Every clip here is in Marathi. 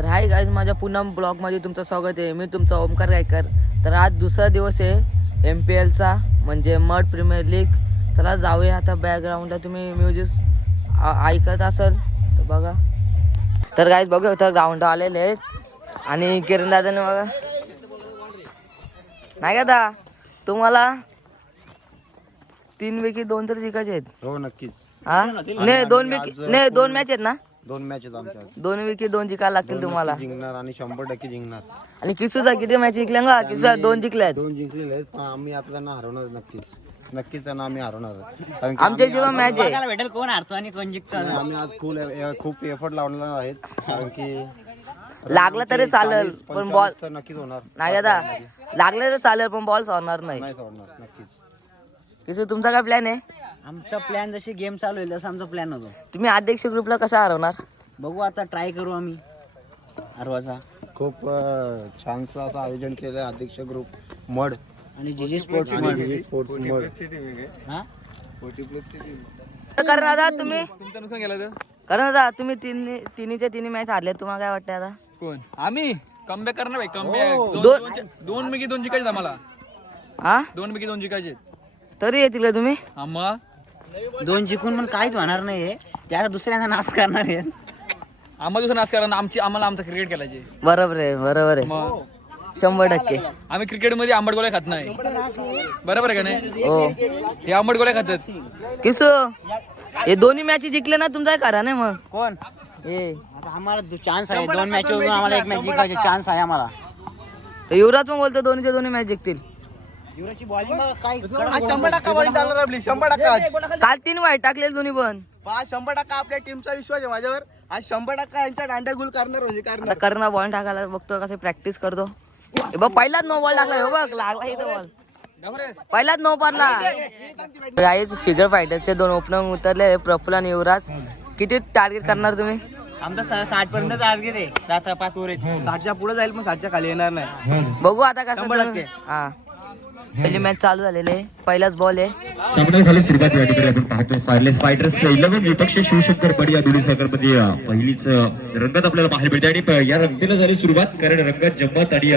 तर हाय गाईज, माझ्या पूनम ब्लॉगमध्ये तुमचं स्वागत आहे. मी तुमचा ओमकार गायकर. तर आज दुसरा दिवस आहे MPLचा, म्हणजे मड प्रीमियर लीग. चला जाऊया आता बॅकग्राऊंडला. तुम्ही म्युझिक ऐकत असाल तर बघा. तर गाईज बघू तर ग्राउंड आलेले आहेत आणि किरण दादाने बघा नाही का दा तुम्हाला 3 पैकी 2 तर जिंकायचे आहेत. हो नक्कीच. हा नाही 2 पैकी नाही 2 मॅच आहेत ना. 2 मॅचेस आमच्या 2 पैकी 2 जिंकायला लागतील तुम्हाला. जिंकणार आणि 100% जिंकणार. आणि किसूचा किती मॅच जिंकल्या का? किसूचा 2 जिंकल्या आहेत. 2 जिंकलेले आहेत, पण आम्ही आता त्यांना हरवणार नक्कीच त्यांना आम्ही हरवणार. कारण की आमच्या शिवाय मॅच आहे. बघायला भेटेल कोण हारतो आणि कोण जिंकतो. आम्ही आज खूप एफर्ट लावणार आहेत. कारण की लागलं तरी चालेल पण बॉल तर नक्कीच होणार. नाही दादा, लागलं तरी चालेल पण बॉल सोडणार नाही. नाही सोडणार नक्कीच. किसू तुमचा काय प्लॅन आहे? आमचा प्लॅन जशी गेम चालू होईल तसा आमचा प्लॅन होतो. तुम्ही अध्यक्ष ग्रुपला कसा हरवणार? बघू आता ट्राय करू आम्ही हरवाचा. खूप छानसं असं आयोजन केलं अध्यक्ष ग्रुप मड आणि जीजी स्पोर्ट्स स्पोर्ट्स मड. हा करण दादा तुम्ही करण दादा तुम्ही तिन्हीच्या तिन्ही मॅच हारले, तुम्हाला काय वाटतं आता? कोण आम्ही कमबॅक करणार भाई. कमबॅक दोन पैकी 2 जिंकायचे आम्हाला. हा 2 पैकी 2 जिंकायचे. तरी येतील का तुम्ही? आम्हा 2 जिंकून पण काहीच होणार नाहीये. त्या दुसऱ्यांचा नाश करणार आहे. आम्हाला दुसरं नाच करा. आम्हाला आमचं क्रिकेट खेळायचे. बरोबर आहे मग 100%. आम्ही क्रिकेट मध्ये आंबट गोळ्या खात नाही. बरोबर आहे का नाही? हो हे आंबट गोळ्या खातात. किसू हे दोन्ही मॅच जिंकले ना, तुमचा काय करा नाही मग कोण हे आता आम्हाला चान्स आहे. 2 मॅच आम्हाला 1 मॅच जिंकायचे चान्स आहे आम्हाला. तर युवराज पण बोलतो दोन्हीच्या दोन्ही मॅच जिंकतील. युवराजची बॉलिंग काय 100% बॉलिंग चालणार आपली. 100%. काल 3 वाईट टाकले दोन्ही पण. 100% आपल्या टीमचा विश्वास आहे माझ्यावर. आज 100% यांच्या दांड्या गुल करणार म्हणजे आता करणा बॉल टाकायला बघतो, कसं प्रॅक्टिस करतो. हे बघ पहिलाच नो बॉल टाकला. हो बघ लागला इथं बॉल, पहिलाच नो पडला. गाईज फिगर फायटरचे 2 ओपनर उतरले, प्रफुल्ल आणि युवराज. किती टार्गेट करणार तुम्ही? आमचा 60 पर्यंत टार्गेट आहे. 7-5 ओव्हर आहेत. 60च्या पुढे जाईल पण 60च्या खाली येणार नाही. बघू आता कसं तुम्ही. हा पहिली मॅच चालू झालेली आहे, पहिलाच बॉल आहे. सामन्याला झाली सुरुवात. या ठिकाणी आपण पाहतो फायरलेस फायटर्स 11 विपक्ष शिवशंकर बडिया दोन्ही संघामध्ये पहिलीच रंगत आपल्याला पाहायला मिळते. आणि या रंगतीला झाली सुरुवात, कारण रंगत जम्मत आणि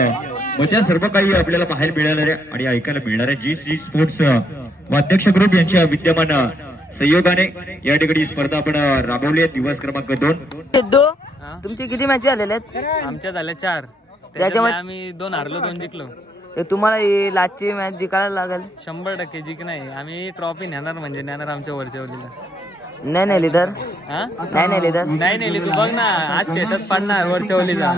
मजा सर्व काही आपल्याला पाहायला मिळणार आहे आणि ऐकायला मिळणार आहे. जी स्पोर्ट्स अध्यक्ष ग्रुप यांच्या विद्यमान सहयोगाने या ठिकाणी स्पर्धा आपण राबवली आहे. दिवस क्रमांक 2. तुमचे किती मॅच झालेले आहेत? आमच्या झाल्या 4. त्याच्यामध्ये आम्ही 2 हारलो 2 जिंकलो. ते तुम्हाला ही लास्टची मॅच जिंकायला लागेल. 100% जिंक नाही. आम्ही ट्रॉफी नेणार म्हणजे नेणार आमच्या वरच्या ओलीला. नाही नेली तर हा नाही नेली तर नाही नेली. तू बघ ना, आज स्टेटस पडणार वरच्या ओलीचा.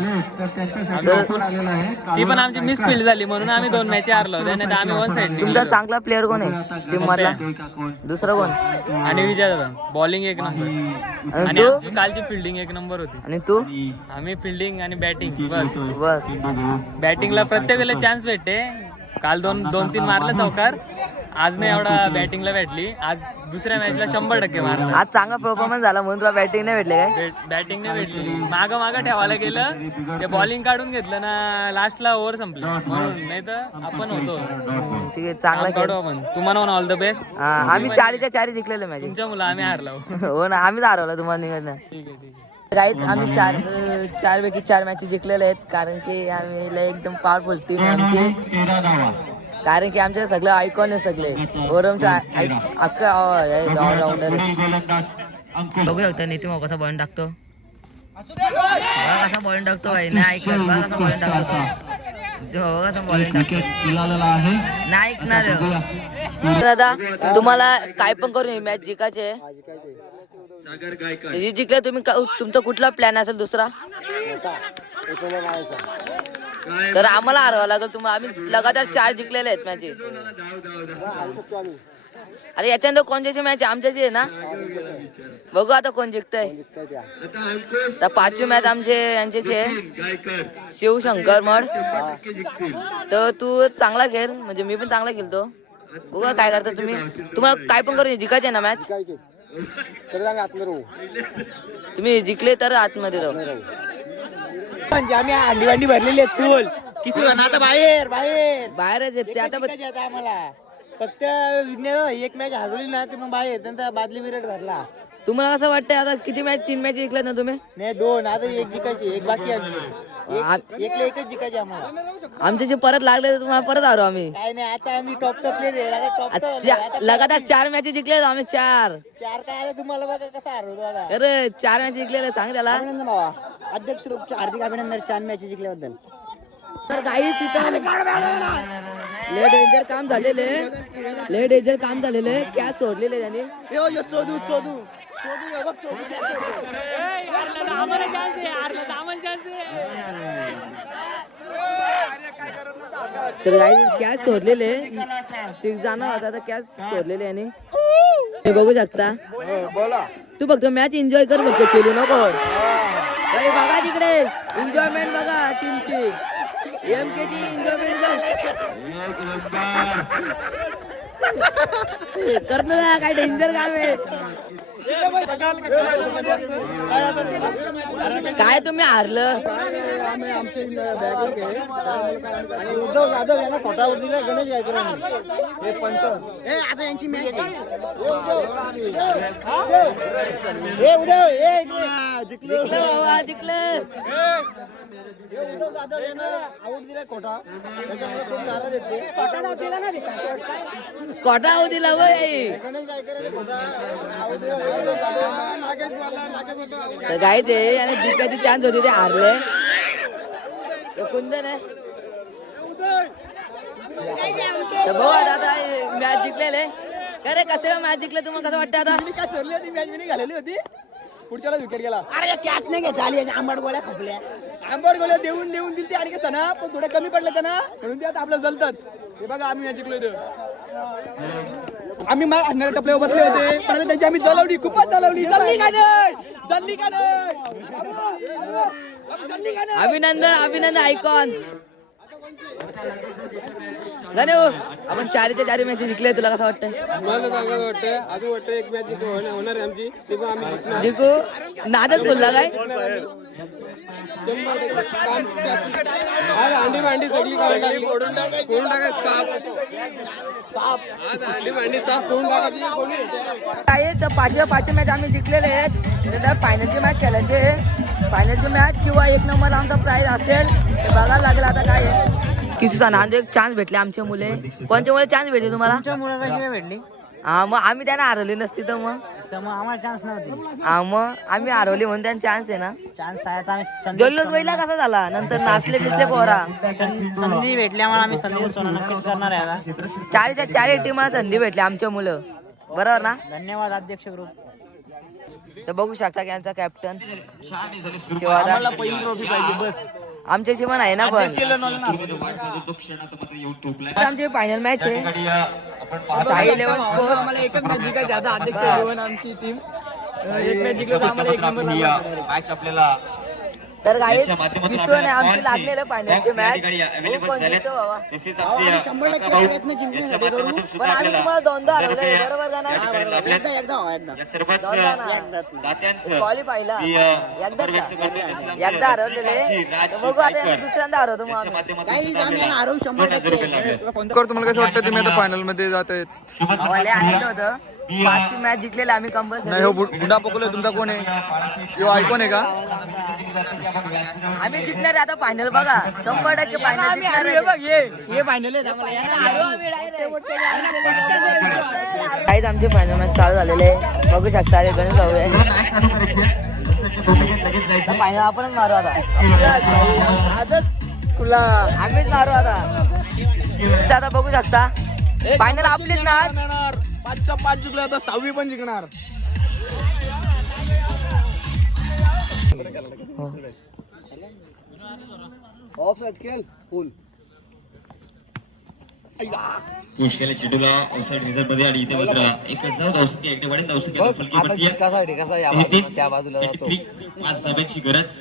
ती पण आमची मिस फील्ड झाली म्हणून आम्ही 2 मॅच हारलो. नाही तर आम्ही 1 साइड. तुमचा चांगला प्लेअर कोण आहे टीम मधला? दुसरा कोण? आणि विजय दादा बॉलिंग 1 नंबर आणि आणि तू? आमची कालची फिल्डिंग 1 नंबर होती. आणि तू? आम्ही फिल्डिंग आणि बॅटिंग बस. बस बॅटिंगला प्रत्येक वेळेला चान्स भेटते. काल 2-3 मारला चौकार. आज नाही एवढा बॅटिंगला भेटली. आज दुसऱ्या मॅचला 100% मारला. आज चांगला परफॉर्मन्स झाला म्हणून तुला बॅटिंग नाही भेटले काय? बॅटिंग नाही भेटली. मागं ठेवायला गेलं, ते बॉलिंग काढून घेतलं ना, लास्टला ओव्हर संपलं म्हणून. नाही तर आपण होतो. ठीक आहे, चांगला काढू खेळ. आपण. तुम्हाला म्हणून ऑल द बेस्ट. हा आम्ही 4च्या 4 जिंकलेले मॅच. तुमच्या मुलं आम्ही हारलो. हो ना, आम्हीच हरवलं तुम्हाला निघणं. ठीक आहे. गाईच आम्ही 4 पैकी 4 मॅच जिंकलेले आहेत, कारण की आम्ही एकदम पॉवरफुल टीम आहे आमची. कारण की आमचे सगळे आयकॉन आहे, सगळे ओरमचे अख्खा ऑलराऊंडर. बघू शकता नितीन भाऊ कसा बॉल टाकतो. कसा बॉल टाकतो भाई, नाही ऐकत. बघा कसा बॉल टाकतो. कसा बॉल टाकतो नाही ऐकणार. दादा तुम्हाला काय पण करून मॅच जिंकायचे. जिंकले तुम्ही, तुमचा कुठला प्लॅन असेल दुसरा तर आम्हाला हरवावं लागेल तुम्हाला. आम्ही लगातार 4 जिंकलेले आहेत मॅच. आता याच्यानंतर कोणत्याची मॅच आमच्याची आहे ना. बघू आता कोण जिंकतंय. तर 5वी मॅच आमचे यांच्याशी आहे, शिवशंकर मड. तर तू चांगला खेळ, म्हणजे मी पण चांगला खेळतो. बघू काय करता तुम्ही. तुम्हाला काय पण करून जिंकायचे ना मॅच. तुम्ही जिंकले तर आतमध्ये राहू. म्हणजे आम्ही अंडी वांडी भरलेली आहेत फुल. किती जण आता बाहेरच आहेत ते आता. आम्हाला फक्त विज्ञान 1 मॅच हरवली ना, ते मग बाहेर त्यांचा बादली विराट भरला. तुम्हाला कसं वाटतंय आता किती मॅच 3 मॅच जिंकल्यात ना तुम्ही? नाही 2 आता एक जिकायची एक बाकी आहे एकला एकच जिकायची आम्हाला. आमच्याशी परत लागले तर तुम्हाला परत हारू आम्ही. काय नाही आता आम्ही टॉपचा प्लेअर आहे टॉपचा लगातार 4 मॅच जिंकले आम्ही 4. चार काय आलं तुम्हाला बघा कसं हरवतो आता. अरे 4 मॅच जिंकलेले सांग त्याला. अभिनंदन बाबा अध्यक्ष रूपचे हार्दिक अभिनंदन 4 मॅच जिंकल्याबद्दल. तर काही तिथं लय डेंजर काम झालेले कॅच सोडलेले त्यांनी. चोदू तर काही कॅच सोडलेले 6 जाणार होता तर कॅच सोडलेले यांनी. हे बघू शकता. तू फक्त मॅच एन्जॉय कर फक्त खेळू नको. काही बघा तिकडे एन्जॉयमेंट बघा टीमची MK ची एन्जॉयमेंट करणं काय डेंजर काम आहे. काय तुम्ही हारलं. आणि उद्धव जाधव यांना खोटावर दिला गणेश गायकरांनी. हे पंच आता यांची मॅच जिंकलं बाबा जिंकलं. उद्धव जाधव यांना आऊट दिला खोटा त्याच्यामुळे खूप नाराज येते. कोटा होऊ दिला वय. गणेश गायकरांनी खोटा आऊट दिला. तर काय ते आणि जिंकायची चान्स होती ते हारले. कुंदन आहे तर बघू आता मॅच जिंकलेले. अरे कसं मॅच जिंकले तुम्हाला कसं वाटतं आता. काय सरली होती मॅच घालेली होती पुढच्याला विकेट गेला. अरे कॅच नाही झाली आंबट गोळ्या खपल्या. आंबट गोळ्या देऊन दिली ते आणि सणा पण थोडे कमी पडले त्यांना म्हणून ते आता आपलं जलतात. हे बघा आम्ही मॅच जिंकलो इथं. आम्ही हरणारे टपले बसले होते पण त्यांची आम्ही जलवली खूपच जलवली. अभिनंदन आयकॉन. गणेश आपण 4च्या 4 मॅच जिंकले. तुला कसं वाटतंय. मला चांगलं वाटतंय. अजून वाटतं एक मॅच होणार आहे आमची ते पण आम्ही जिंकणार. जिंकू नादच बोलला काय. आज अंडी भांडी सगळी फोडून टाकायचं. आज अंडी भांडी साफ करून टाकायची. काय तर 5 मॅच आम्ही जिंकलेले आहेत. फायनलची मॅच खेळायचे. फायनलची मॅच किंवा 1 नंबर आमचा प्राइज असेल ते बघायला लागेल. आता काय किसी नांदे एक चान्स भेटले आमच्या मुले. कोणत्यामुळे चान्स भेटले तुम्हाला. मुळे कशी भेटली हा मग आम्ही त्यांना हरवली नसती तर मग आम्हाला चान्स नव्हती. हा मग आम्ही हरवली म्हणून त्यांना चान्स आहे ना. चान्स आहे आम्ही जल्लोष पहिला कसा झाला नंतर नाचले बिचले पोरा. संधी भेटली आम्हाला. आम्ही संधी सोनं नक्कीच करणार आहे आता. 4च्या 4 टीमला संधी भेटली आमच्या मुलं. बरोबर ना. धन्यवाद अध्यक्ष ग्रुप. तर बघू शकता की यांचा कॅप्टन आम्हाला पहिली ट्रॉफी पाहिजे बस. आमच्याशी पण आहे ना. पण आमची फायनल मॅच आहे. साई 11 स्पोर्ट्स. आम्हाला एकच मॅच जिंकायची आता अध्यक्ष 11 आमची टीम. एक मॅच जिंकलं तर आम्हाला 1 नंबर मॅच आपल्याला तर काही दिसतो नाही आमची लागलेलं फायनलची मॅच. पण आम्ही तुम्हाला 2दा हरवले बरोबर का नाही. क्वालिफायला एकदा हरवलेले. बघू आता दुसऱ्यांदा हरवतो मग हरवू 100%. तुम्हाला कसं वाटतं तुम्ही आता फायनल मध्ये जात आहेत. आनंद होतं. 5ची मॅच जिंकलेली आम्ही कंपल्सरी. नाही हो बुडा पकडलं तुमचा कोण आहे. किंवा आयकॉन आहे का. आम्ही जिंकणार आता फायनल बघा 100% फायनल जिंकणार. हे फायनल काहीच आमची फायनल मॅच चालू झालेले बघू शकता. अरे गणेश भाऊ आहे. फायनल आपणच मारू आता. आम्हीच मारू आता बघू शकता. फायनल आपलीच ना. 5च्या 5 जिंकले आता 6वी पण जिंकणार. ऑफ साइड खेळ फुल. पुश केले चेंडूला ऑफसाइड रिझर्व मध्ये आणि इथे मात्र एकच धाव धावसंख्या एकटे वाढेल. धावसंख्या फलकी पडती आहे. त्या बाजूला 5 धाब्यांची गरज.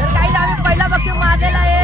तर काही आम्ही पहिला बक्षीस मारलेला आहे.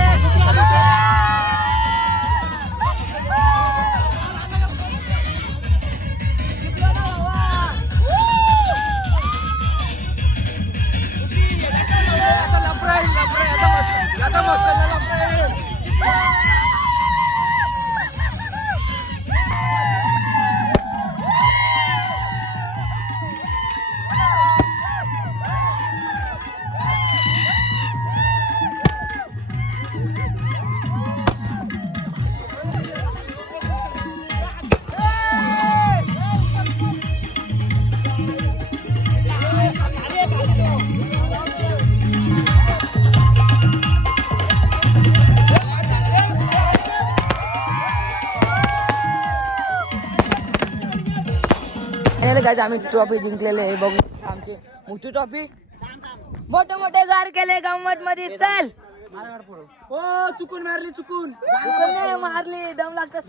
फायनल काय आम्ही ट्रॉफी जिंकलेले आहे. बघू आमची मोठी ट्रॉफी, मोठे मोठे गार केले गंमत मध्ये. चल हो चुकून मारली चुकून. नाही मारली दम लागतं.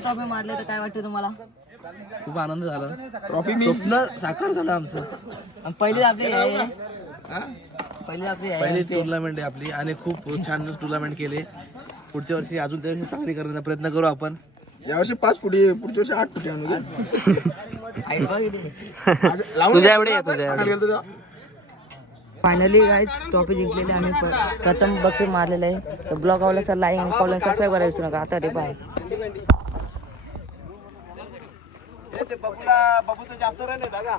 ट्रॉफी मारले तर काय वाटतं तुम्हाला? खूप आनंद झाला. ट्रॉफी स्वप्न साकार झालं आमचं. आणि पहिली आपली आहे, पहिली आपली आहे पहिली MP. टुर्नामेंट आहे आपली आणि खूप छान टुर्नामेंट केले. पुढच्या वर्षी अजून त्यावर्षी चांगली करण्याचा प्रयत्न करू आपण. यावर्षी 5 फुटी, पुढच्या वर्षी 8 फुटी आणू. आई बघ इथे. तुझ्या एवढे फायनली गाईज ट्रॉफी जिंकलेली आम्ही. प्रथम बक्षीस मारलेलं आहे. तर ब्लॉग आवडला सर लाईक फॉलो सबस्क्राईब करायला विसरू नका. आता ते बाय. बबूला जास्त रन येतात का?